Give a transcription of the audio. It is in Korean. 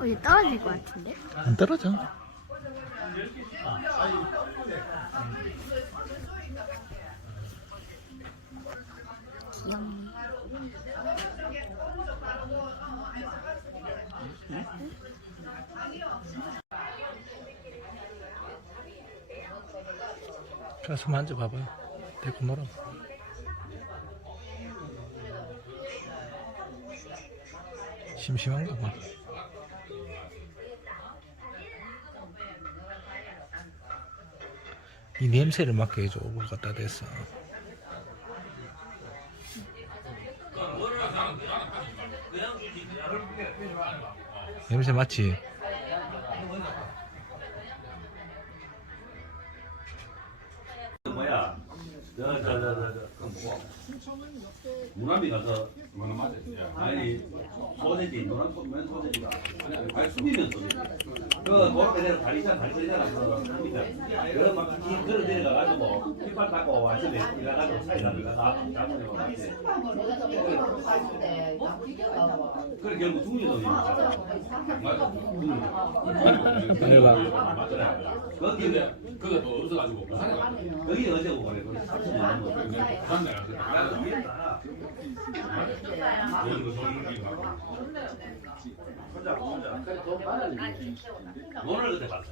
어, 얘 떨어질 것 같은데? 안 떨어져. 귀엽네. 가서 만져봐봐. 데리고 놀아. 심심한가 봐. 이 냄새를 맡게 해줘. 뭐 갖다 댔어. 냄새 맞지? 뭐야? 저 저 저 저 그 뭐고? 무남이 가서 이거는 맞아. 아니 소세지 노란 소- 면 소세지가 아니 아니 수비면 소세지. 그 노란 그대로 다리잖아 다리잖아 그 수비자. 그막 그걸 내려가가지고 핏발 닦고 아침에 일어나가지고 사이다가 나 장문에 막 같이. 그래 결국 중리도 맞아. 내가 맞더라. 거기 근데 그거 또 없어가지고 부산에 갔거든. 거기 어제고 그래 거기 삼십 년 넘어. 부산 내가 그때 나는 위에다. 이런 거 소리를 기고 혼자 혼자. 오늘 그때 봤어.